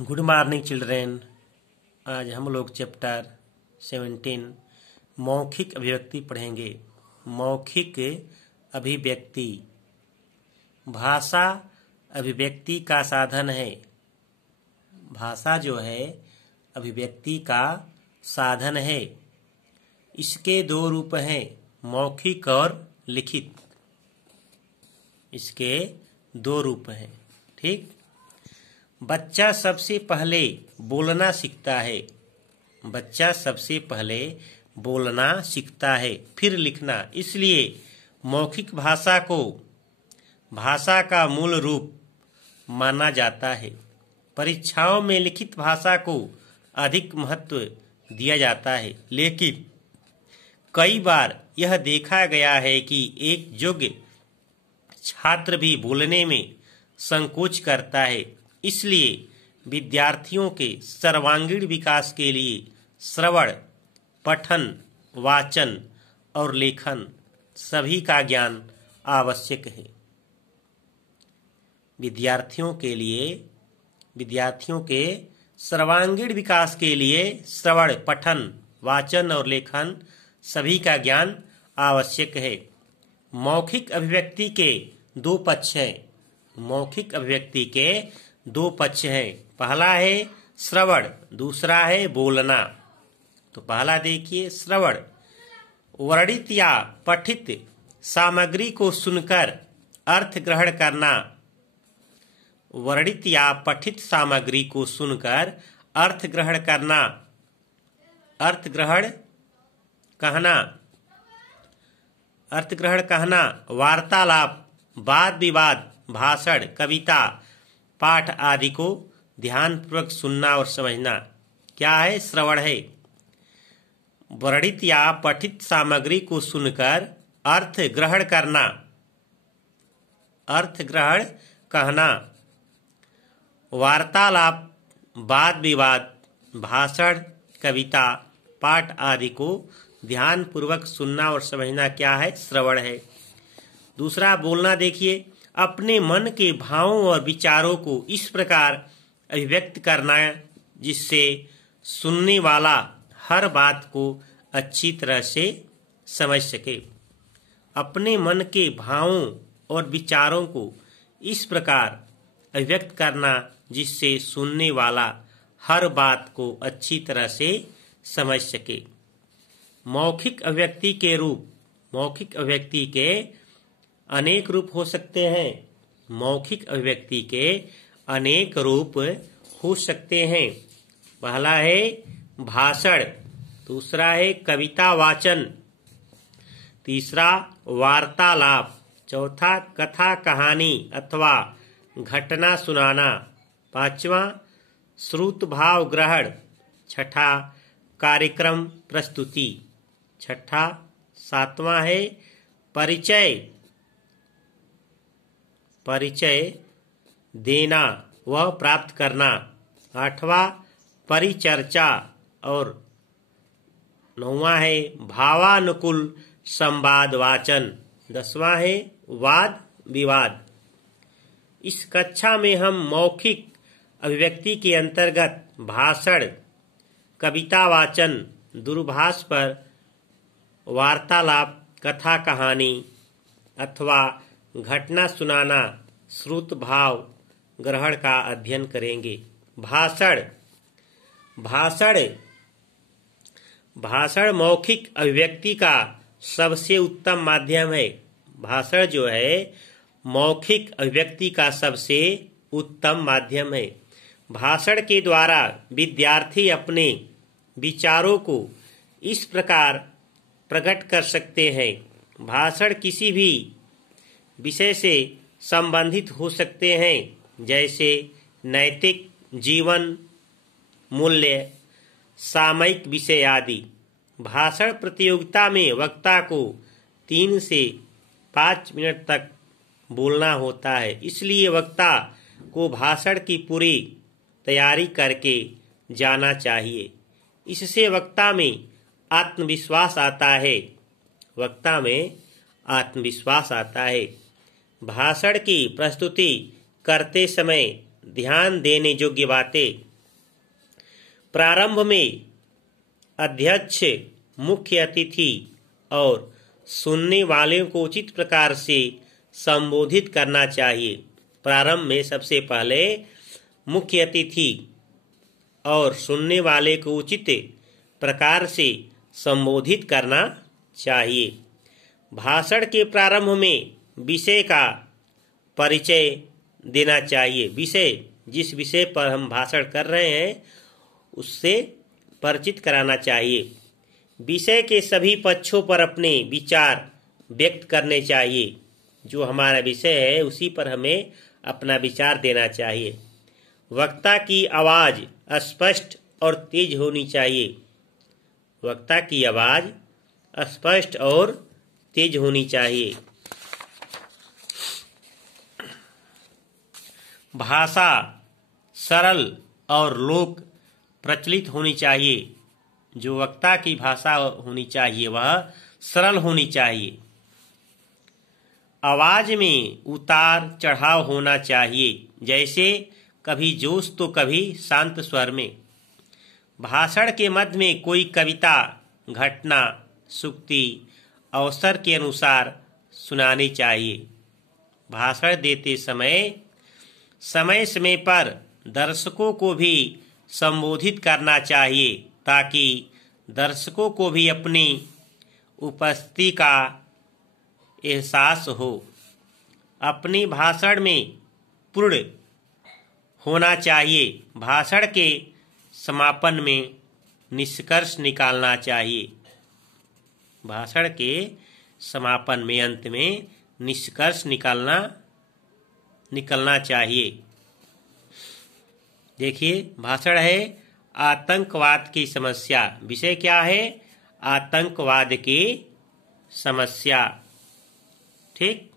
Good morning children. आज हम लोग चैप्टर 17 मौखिक अभिव्यक्ति पढ़ेंगे। मौखिक अभिव्यक्ति भाषा अभिव्यक्ति का साधन है। भाषा जो है अभिव्यक्ति का साधन है। इसके दो रूप हैं, मौखिक और लिखित। इसके दो रूप हैं। ठीक। बच्चा सबसे पहले बोलना सीखता है। बच्चा सबसे पहले बोलना सीखता है, फिर लिखना। इसलिए मौखिक भाषा को भाषा का मूल रूप माना जाता है। परीक्षाओं में लिखित भाषा को अधिक महत्व दिया जाता है, लेकिन कई बार यह देखा गया है कि एक योग्य छात्र भी बोलने में संकोच करता है। इसलिए विद्यार्थियों के सर्वांगीण विकास के लिए श्रवण, पठन, वाचन और लेखन सभी का ज्ञान आवश्यक है। विद्यार्थियों के सर्वांगीण विकास के लिए श्रवण, पठन, वाचन और लेखन सभी का ज्ञान आवश्यक है। मौखिक अभिव्यक्ति के दो पक्ष हैं। मौखिक अभिव्यक्ति के दो पक्ष हैं। पहला है श्रवण, दूसरा है बोलना। तो पहला देखिए, श्रवण। वर्णित या पठित सामग्री को सुनकर अर्थ ग्रहण करना। वर्णित या पठित सामग्री को सुनकर अर्थ ग्रहण करना। अर्थ ग्रहण कहना। वार्तालाप, वाद विवाद, भाषण, कविता, पाठ आदि को ध्यानपूर्वक सुनना और समझना क्या है? श्रवण है। वर्णित या पठित सामग्री को सुनकर अर्थ ग्रहण करना। अर्थ ग्रहण कहना। वार्तालाप, वाद विवाद, भाषण, कविता, पाठ आदि को ध्यानपूर्वक सुनना और समझना क्या है? श्रवण है। दूसरा बोलना देखिए, अपने मन के भावों और विचारों को इस प्रकार अभिव्यक्त करना जिससे सुनने वाला हर बात को अच्छी तरह से समझ सके। अपने मन के भावों और विचारों को इस प्रकार अभिव्यक्त करना जिससे सुनने वाला हर बात को अच्छी तरह से समझ सके। मौखिक अभिव्यक्ति के रूप। मौखिक अभिव्यक्ति के अनेक रूप हो सकते हैं। मौखिक अभिव्यक्ति के अनेक रूप हो सकते हैं। पहला है भाषण, दूसरा है कविता वाचन, तीसरा वार्तालाप, चौथा कथा कहानी अथवा घटना सुनाना, पांचवा श्रुत भाव ग्रहण, छठा कार्यक्रम प्रस्तुति, छठा सातवां है परिचय देना व प्राप्त करना, आठवां परिचर्चा और नौवां है भावानुकूल संवाद वाचन, दसवां है वाद विवाद। इस कक्षा में हम मौखिक अभिव्यक्ति के अंतर्गत भाषण, कविता वाचन, दूरभाष पर वार्तालाप, कथा कहानी अथवा घटना सुनाना, श्रुत भाव ग्रहण का अध्ययन करेंगे। भाषण मौखिक अभिव्यक्ति का सबसे उत्तम माध्यम है। भाषण जो है मौखिक अभिव्यक्ति का सबसे उत्तम माध्यम है। भाषण के द्वारा विद्यार्थी अपने विचारों को इस प्रकार प्रकट कर सकते हैं। भाषण किसी भी विषय से संबंधित हो सकते हैं, जैसे नैतिक, जीवन मूल्य, सामयिक विषय आदि। भाषण प्रतियोगिता में वक्ता को 3 से 5 मिनट तक बोलना होता है। इसलिए वक्ता को भाषण की पूरी तैयारी करके जाना चाहिए। इससे वक्ता में आत्मविश्वास आता है। भाषण की प्रस्तुति करते समय ध्यान देने योग्य बातें। प्रारंभ में अध्यक्ष, मुख्य अतिथि और सुनने वाले को उचित प्रकार से संबोधित करना चाहिए। प्रारंभ में सबसे पहले मुख्य अतिथि और सुनने वाले को उचित प्रकार से संबोधित करना चाहिए। भाषण के प्रारंभ में विषय का परिचय देना चाहिए। विषय, जिस विषय पर हम भाषण कर रहे हैं उससे परिचित कराना चाहिए। विषय के सभी पक्षों पर अपने विचार व्यक्त करने चाहिए। जो हमारा विषय है उसी पर हमें अपना विचार देना चाहिए। वक्ता की आवाज़ स्पष्ट और तेज होनी चाहिए। वक्ता की आवाज़ स्पष्ट और तेज होनी चाहिए। भाषा सरल और लोक प्रचलित होनी चाहिए। जो वक्ता की भाषा होनी चाहिए वह सरल होनी चाहिए। आवाज में उतार चढ़ाव होना चाहिए, जैसे कभी जोश तो कभी शांत स्वर में। भाषण के मध्य में कोई कविता, घटना, सूक्ति अवसर के अनुसार सुनानी चाहिए। भाषण देते समय समय समय पर दर्शकों को भी संबोधित करना चाहिए ताकि दर्शकों को भी अपनी उपस्थिति का एहसास हो। अपनी भाषण में पूर्ण होना चाहिए। भाषण के समापन में निष्कर्ष निकालना चाहिए। भाषण के समापन में अंत में निष्कर्ष निकलना चाहिए। देखिए, भाषण है आतंकवाद की समस्या। विषय क्या है? आतंकवाद की समस्या। ठीक।